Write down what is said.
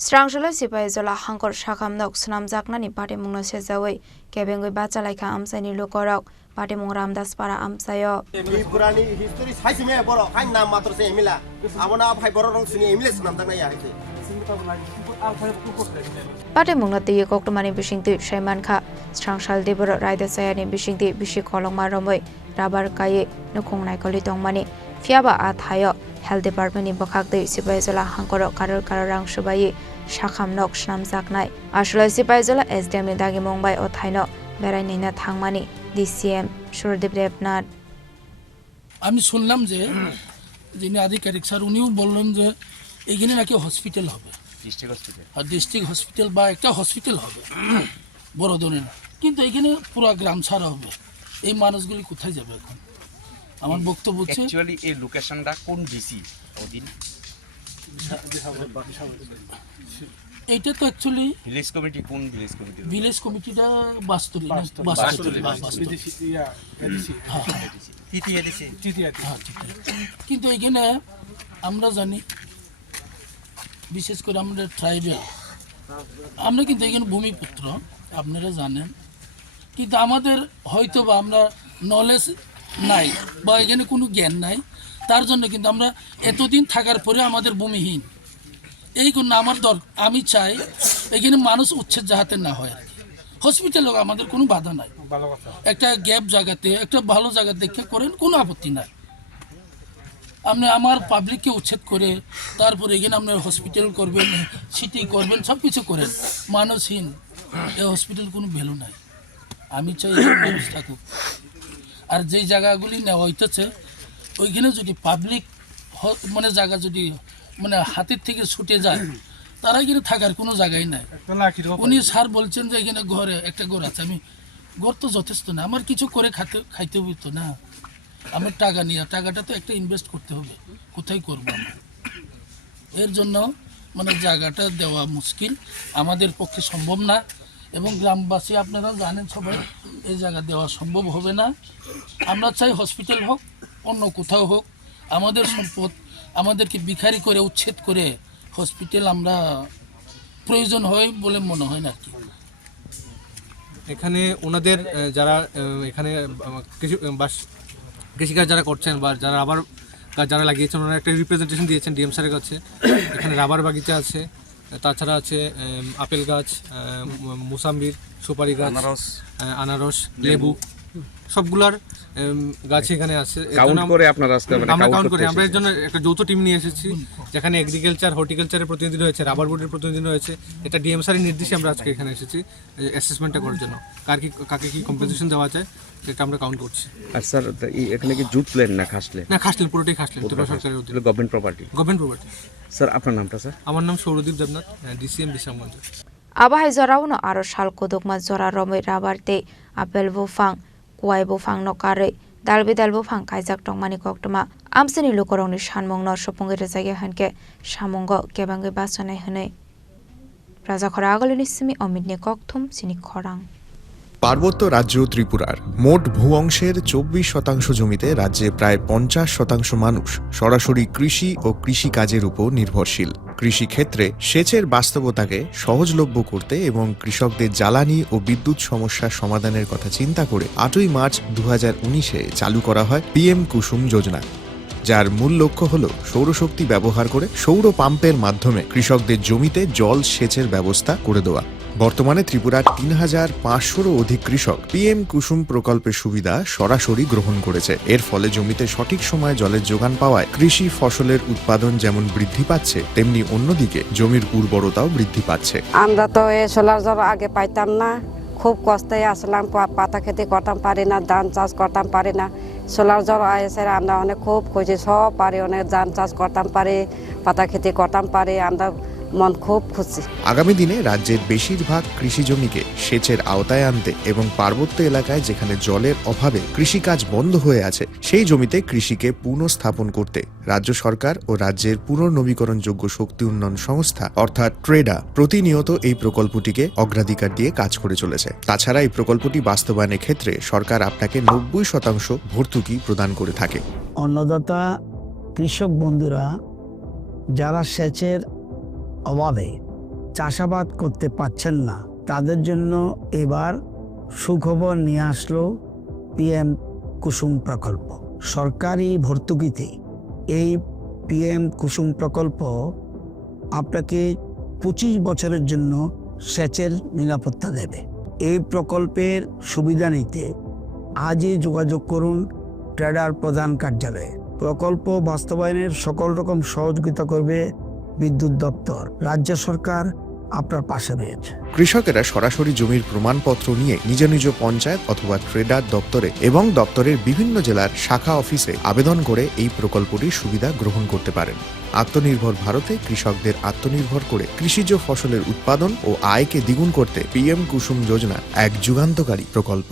Srangjola Sipaizala Hangkor Shakamnok Snamjaknani Patimungno Sejawai Kebengoi Bachalaika Amsaini Lukorok Patimung Ramdas Para Amsayo Purani history saisime boro kain nam matro se emila amona bhai boro rong sini emile snamjakna ya haise Patimungno Tiye Koktomani Bishingti Shaiman Kha Srangshal Debor Raida Sayani Bishingti Bishi Kolongma Romoi Rabar Kaye Nukungnai Koli Tongmani Fiaba Athayo Health Department ni Bakhakti Sipaizala Hangkor Karar Kararang Shubai Shakamnok Snamjaknai Ashula Sipaizala SDM ni Dagi Mumbai Othaino Berainina Thangmani DCM Shurdeep Devnath আমি শুনলাম যে যিনি আধিকারিক sir উনিও বললেন যে এখানে নাকি হসপিটাল হবে ডিস্ট্রিক্ট হসপিটাল বা একটা হসপিটাল হবে বড় ধরনের কিন্তু এখানে পুরো গ্রাম ছাড়া হবে এই মানুষগুলি কোথায় যাবে এখন আমার বক্তব্য হচ্ছে অ্যাকচুয়ালি এই লোকেশনটা কোন ডিসি অধীন এইটা তো অ্যাকচুয়ালি ভিলেজ কমিটি কোন ভিলেজ কমিটিটা বাস্তলি কিন্তু এখানে আমরা জানি বিশেষ করে আমরা ট্রাইবেল আমরা কিন্তু এখানে ভূমিপুত্র আপনারা জানেন কিন্তু আমাদের হয়তো বা আমরা নলেজ নাই বা এখানে কোনো জ্ঞান নাই তার জন্য কিন্তু আমরা এতদিন থাকার পরে আমাদের ভূমিহীন এই জন্য আমি চাই এখানে মানুষ উচ্ছেদ যাহাতে না হয় হসপিটাল হোক আমাদের কোনো বাধা নাই একটা গ্যাপ জায়গাতে একটা ভালো জায়গা দেখে করেন কোনো আপত্তি নাই আপনি আমার পাবলিককে উচ্ছেদ করে তারপরে এখানে আপনার হসপিটাল করবেন সিটি করবেন সব কিছু করেন মানুষহীন এই হসপিটাল কোনো ভ্যালু নাই আমি চাই ব্যবস্থা থাকুক আর যেই জায়গাগুলি নেওয়া হইতেছে ওইখানে যদি পাবলিক মানে জায়গা যদি মানে হাতের থেকে ছুটে যায় তারা এখানে থাকার কোনো জায়গাই নাই উনি স্যার বলছেন যে এখানে ঘরে একটা ঘর আছে আমি ঘর তো যথেষ্ট না আমার কিছু করে খাইতে হবে তো না আমার টাকা নিয়ে টাকাটা তো একটা ইনভেস্ট করতে হবে কোথায় করবো আমরা এর জন্য মানে জায়গাটা দেওয়া মুশকিল আমাদের পক্ষে সম্ভব না এবং গ্রামবাসী আপনারা জানেন সবাই এই জায়গা দেওয়া সম্ভব হবে না আমরা চাই হসপিটাল হোক অন্য কোথাও হোক আমাদের সম্পদ আমাদেরকে ভিখারি করে উচ্ছেদ করে হসপিটাল আমরা প্রয়োজন হয় বলে মনে হয় না আর কি এখানে ওনাদের যারা এখানে কৃষিকাজ যারা করছেন বা যারা রাবার গাছ যারা লাগিয়েছেন ওনারা একটা রিপ্রেজেন্টেশন দিয়েছেন ডিএম স্যারের কাছে এখানে রাবার বাগিচা আছে তাছাড়া আছে আপেল গাছ মুসাম্বির সুপারি গাছ আনারস লেবু সবগুলার গাছ এখানে আছে আমরা কাউন্ট করি আমরা এর জন্য একটা যৌথ টিম নিয়ে এসেছি যেখানে এগ্রিকালচার হর্টিকালচারের প্রতিনিধি রয়েছে রাবার বোর্ডের প্রতিনিধি রয়েছে এটা ডিএম স্যারের নির্দেশে আমরা আজকে এখানে এসেছি অ্যাসেসমেন্টটা করার জন্য কাকে কি কম্পেনসেশন দেওয়া যায় সেটা আমরা কাউন্ট করছি। আর স্যার এখানে কি জুট প্ল্যান না খাসলে পুরোটাই খাসলেন সরকারের অধীনে গভর্নমেন্ট প্রপার্টি স্যার আপনার নামটা স্যার আমার নাম Sourodip Debnath DCM Bishramganj Abahai Zorawno Aro Shalkodokma Zora Romoi Rabarte Apel Bufang Kuai Bufang Nokare Dalbi Dalbufang Kaizak Tongmani Koktoma Amsini Lukorong Shanmong no Shopungi Rezage Hanke Shamongo Kebangi Basane Hune Raza Koragolini Simi Omidne Koktum Sini Korang পার্বত্য রাজ্য ত্রিপুরার মোট ভূ অংশের 24% জমিতে রাজ্যে প্রায় 50% মানুষ সরাসরি কৃষি ও কৃষিকাজের উপর নির্ভরশীল। কৃষিক্ষেত্রে সেচের বাস্তবতাকে সহজলভ্য করতে এবং কৃষকদের জ্বালানি ও বিদ্যুৎ সমস্যার সমাধানের কথা চিন্তা করে 8ই মার্চ 2019-এ চালু করা হয় পিএম কুসুম যোজনা, যার মূল লক্ষ্য হল সৌরশক্তি ব্যবহার করে সৌর পাম্পের মাধ্যমে কৃষকদের জমিতে জল সেচের ব্যবস্থা করে দেওয়া। বর্তমানে ত্রিপুরার 3500-রও অধিক কৃষক পিএম কুসুম প্রকল্পের সুবিধা সরাসরি গ্রহণ করেছে। এর ফলে জমিতে সঠিক সময়ে জলের যোগান পাওয়ায় কৃষি ফসলের উৎপাদন যেমন বৃদ্ধি পাচ্ছে তেমনি অন্যদিকে জমির উর্বরতাও বৃদ্ধি পাচ্ছে। আমরা তো এই সোলার জল আগে পাইতাম না, খুব কষ্টে আসলাম, পাতা খেতে করতাম পারি না, ধান চাষ করতাম পারি না। সোলার জল এসে আমরা অনেক খুব খুঁজি, সব পারি, অনেক ধান চাষ করতাম পারি, পাতা খেতে করতাম পারি, আমরা মন খুব খুশি। আগামী দিনে রাজ্যের বেশিরভাগ কৃষি জমিকে সেচের আওতায় আনতে এবং পার্বত্য এলাকায় যেখানে জলের অভাবে কৃষিকাজ বন্ধ হয়ে আছে সেই জমিতে কৃষিকে পুনঃস্থাপন করতে রাজ্য সরকার ও রাজ্যের পুনর্নবীকরণযোগ্য শক্তি উন্নয়ন সংস্থা অর্থাৎ ট্রেডা প্রতিনিয়ত এই প্রকল্পটিকে অগ্রাধিকার দিয়ে কাজ করে চলেছে। তাছাড়া এই প্রকল্পটি বাস্তবায়নের ক্ষেত্রে সরকার আপনাকে 90% ভর্তুকি প্রদান করে থাকে। অন্নদাতা কৃষক বন্ধুরা যারা সেচের অভাবে চাষাবাদ করতে পারছেন না, তাদের জন্য এবার সুখবর নিয়ে আসলো পিএম কুসুম প্রকল্প। সরকারি ভর্তুকিতে এই পিএম কুসুম প্রকল্প আপনাকে 25 বছরের জন্য সেচের নিরাপত্তা দেবে। এই প্রকল্পের সুবিধা নিতে আজই যোগাযোগ করুন ট্রেডার প্রধান কার্যালয়ে। প্রকল্প বাস্তবায়নের সকল রকম সহযোগিতা করবে বিদ্যুৎ দপ্তর। রাজ্য সরকার আপনার পাশে রয়েছে। কৃষকেরা সরাসরি জমির প্রমাণপত্র নিয়ে নিজ নিজ পঞ্চায়েত অথবা ট্রেডার দপ্তরে এবং দপ্তরের বিভিন্ন জেলার শাখা অফিসে আবেদন করে এই প্রকল্পটির সুবিধা গ্রহণ করতে পারেন। আত্মনির্ভর ভারতে কৃষকদের আত্মনির্ভর করে কৃষিজ ফসলের উৎপাদন ও আয়কে দ্বিগুণ করতে পিএম কুসুম যোজনা এক যুগান্তকারী প্রকল্প।